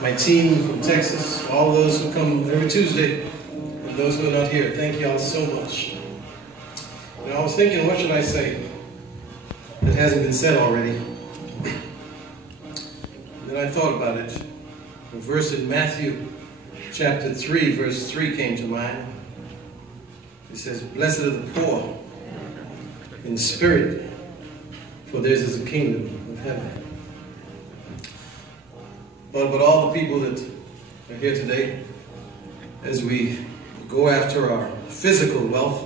My team from Texas, all those who come every Tuesday, and those who are not here, thank you all so much. And I was thinking, what should I say that hasn't been said already? And then I thought about it. A verse in Matthew chapter 3, verse 3 came to mind. It says, "Blessed are the poor in spirit, for theirs is the kingdom of heaven." But all the people that are here today, as we go after our physical wealth,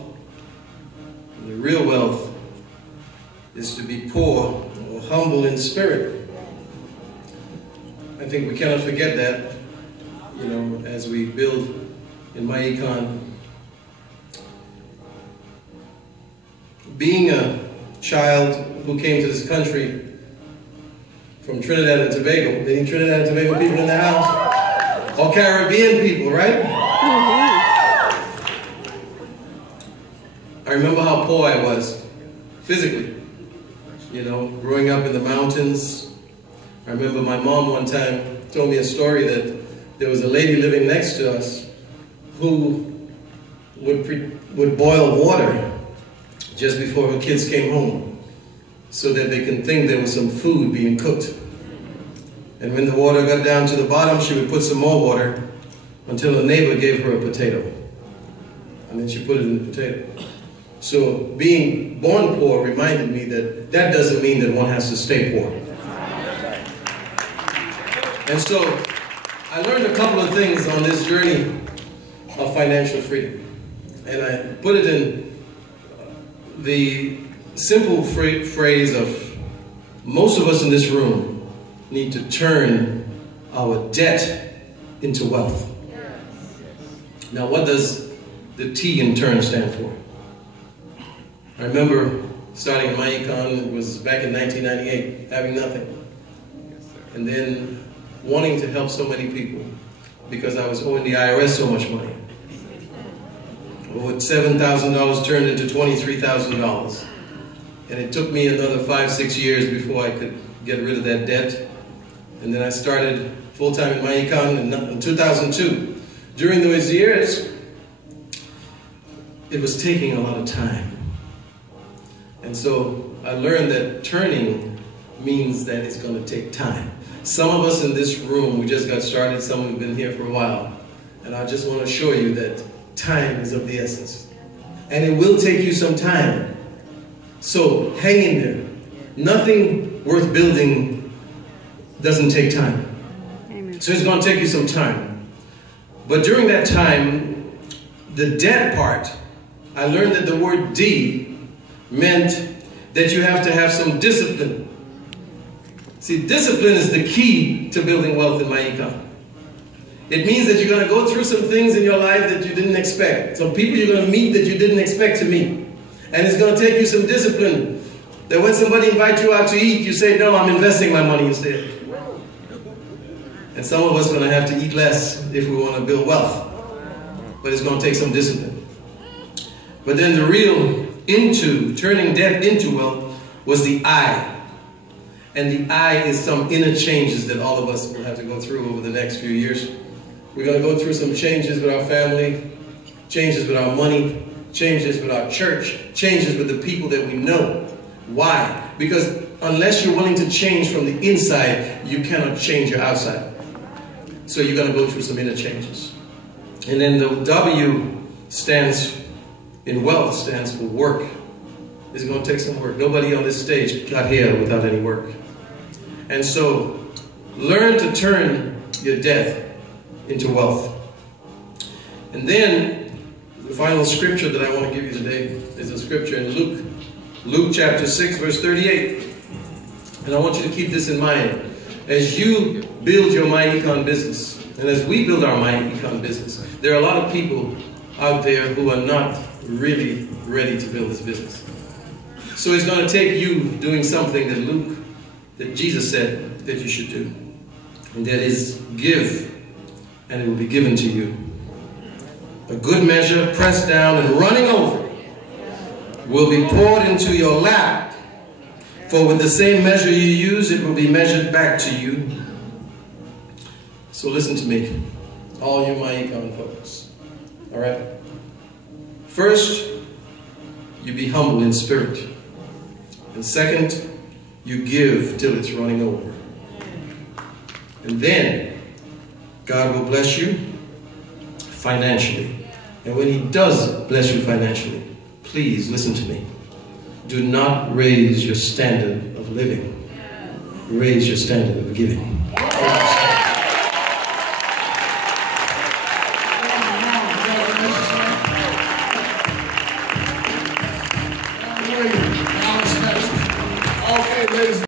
the real wealth is to be poor or humble in spirit. I think we cannot forget that, as we build in Myecon. Being a child who came to this country from Trinidad and Tobago, any Trinidad and Tobago people in the house? All Caribbean people, right? I remember how poor I was, physically, growing up in the mountains. I remember my mom one time told me a story that there was a lady living next to us who would boil water just before her kids came home, so that they can think there was some food being cooked. And when the water got down to the bottom, she would put some more water until a neighbor gave her a potato. And then she put it in the potato. So being born poor reminded me that that doesn't mean that one has to stay poor. And so I learned a couple of things on this journey of financial freedom. And I put it in the simple phrase of, most of us in this room need to turn our debt into wealth. Now, what does the T in turn stand for? I remember starting in Myecon, it was back in 1998, having nothing. And then wanting to help so many people because I was owing the IRS so much money. With $7,000 turned into $23,000. And it took me another 5-6 years before I could get rid of that debt. And then I started full-time in Myecon in 2002. During those years, it was taking a lot of time. And so I learned that turning means that it's going to take time. Some of us in this room, we just got started, some have been here for a while. And I just want to assure you that time is of the essence. And it will take you some time. So hang in there. Nothing worth building doesn't take time. Amen. So it's going to take you some time. But during that time, the debt part, I learned that the word D meant that you have to have some discipline. See, discipline is the key to building wealth in Myecon. It means that you're going to go through some things in your life that you didn't expect. Some people you're going to meet that you didn't expect to meet. And it's going to take you some discipline. That when somebody invites you out to eat, you say, no, I'm investing my money instead. And some of us are going to have to eat less if we want to build wealth. But it's going to take some discipline. But then the real turning debt into wealth was the I. And the I is some inner changes that all of us will have to go through over the next few years. We're going to go through some changes with our family, changes with our money, changes with our church, changes with the people that we know. Why? Because unless you're willing to change from the inside, you cannot change your outside. So you're going to go through some inner changes. And then the W in wealth stands for work. It's going to take some work. Nobody on this stage got here without any work. And so learn to turn your debt into wealth. And then the final scripture that I want to give you today is a scripture in Luke chapter 6, verse 38. And I want you to keep this in mind. As you build your Myecon business, and as we build our Myecon business, there are a lot of people out there who are not really ready to build this business. So it's going to take you doing something that Jesus said that you should do. And that is give, and it will be given to you. A good measure, pressed down and running over, will be poured into your lap. For with the same measure you use, it will be measured back to you. So listen to me, all you Myecon folks. All right? First, you be humble in spirit. And second, you give till it's running over. And then, God will bless you financially. And when He does bless you financially, please listen to me. Do not raise your standard of living. Raise your standard of giving.